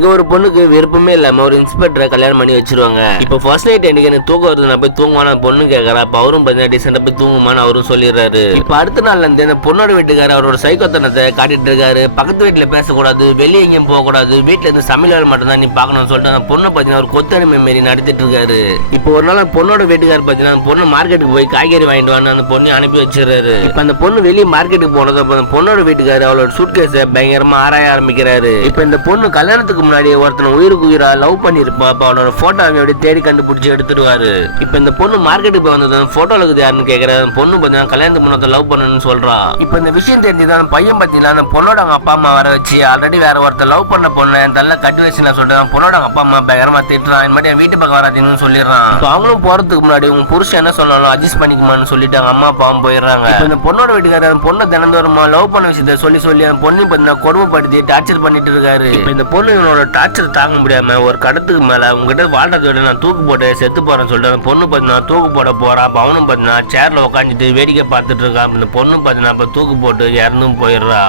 இங்க ஒரு பொண்ணுக்கு விருப்பமே இல்லாம ஒரு இன்ஸ்பெக்டரை கல்யாணம் பண்ணி வச்சிருவாங்க. இப்போ ஃபர்ஸ்ட் நைட் எனக்கு தூக்கம் வருது, நான் போய் தூங்குவான பொண்ணு கேட்கறா. அப்ப அவரும் பார்த்தீங்கன்னா டீசெண்டா போய் தூங்குமான்னு அவரும் சொல்லிடுறாரு. இப்ப அடுத்த நாள்ல இருந்து அந்த பொண்ணோட வீட்டுக்காரர் அவரோட சைக்கோத்தனத்தை காட்டிட்டு இருக்காரு. பக்கத்து வீட்டுல பேசக்கூடாது, வெளியே எங்கேயும் போக கூடாது, வீட்டுல இருந்து சமையல் வேலை மட்டும் தான் நீ பாக்கணும்னு சொல்லிட்டு அந்த பொண்ணை பார்த்தீங்கன்னா ஒரு கொத்தடிமை மாரி நடத்திட்டு இருக்காரு. இப்போ ஒரு நாள் பொண்ணோட வீட்டுக்காரர் பார்த்தீங்கன்னா பொண்ணு மார்க்கெட்டுக்கு போய் காய்கறி வாங்கிட்டு வான்னு அந்த பொண்ணு அனுப்பி வச்சிடறாரு. இப்ப அந்த பொண்ணு வெளியே மார்க்கெட்டுக்கு போனது அந்த பொண்ணோட வீட்டுக்காரர் அவளோட சூட்கேஸை பயங்கரமா ஆராய ஆரம்பிக்கிறாரு. இப்ப இந்த பொண்ணு கல்யாணத்துக்கு முன்னாடி ஒருத்தனை உயிருக்கு உயிரா லவ் பண்ணிருப்பா. அப்ப அவனோட போட்டோவை அப்படி தேடி கண்டுபிடிச்சு எடுத்துருவாரு. இப்ப இந்த பொண்ணு மார்க்கெட்டுக்கு போய் வந்தது போட்டோல இருக்குது யாருன்னு கேட்கற. பொண்ணு பார்த்தீங்கன்னா கல்யாணத்துக்கு முன்னத்தை லவ் பண்ணணும்னு சொல்றா. இப்ப இந்த விஷயம் தெரிஞ்சுதான் பையன் பார்த்தீங்கன்னா அந்த பொண்ணோட அவங்க அப்பா அம்மா வர வச்சு ஆல்ரெடி வேற ஒருத்தர் லவ் பண்ண பொண்ணு தள்ள கட்டி வச்சு நான் சொல்றேன். பொண்ணோட அவங்க அப்பா அம்மா பயங்கரமா திட்டுறான். இந்த மாதிரி என் வீட்டு பக்கம் வராதுன்னு சொல்லிடுறான். அவங்களும் போறதுக்கு முன்னாடி உங்க புருஷன் என்ன சொன்னாலும் அட்ஜஸ்ட் பண்ணிக்குமான்னு சொல்லிட்டு அவங்க அம்மா அப்பாவும் போயிடுறாங்க. இப்ப இந்த பொண்ணோட வீட்டுக்காரர் அந்த பொண்ணை தினந்தோறுமா லவ் பண்ண விஷயத்த சொல்லி அந்த பொண்ணு பார்த்தீங்கன்னா கொடுமைப்படுத்தி டார்ச்சர் பண்ணிட்டு இருக்காரு. இப்ப இந்த பொண்ணு இவனோட டார்ச்சர் தாங்க முடியாம ஒரு கடத்துக்கு மேல உங்ககிட்ட வாழ்றத விட நான் தூக்கு போட்டு செத்து போறேன்னு சொல்லிட்டு அந்த பொண்ணு பார்த்தீங்கன்னா தூக்கு போட போறா. அவனும் பார்த்தீங்கன்னா சேர்ல உட்காந்துட்டு வேடிக்கை பார்த்துட்டு இருக்கான். இந்த பொண்ணு பார்த்தீங்கன்னா தூக்கு போட்டு இறந்தும் போயிடுறா.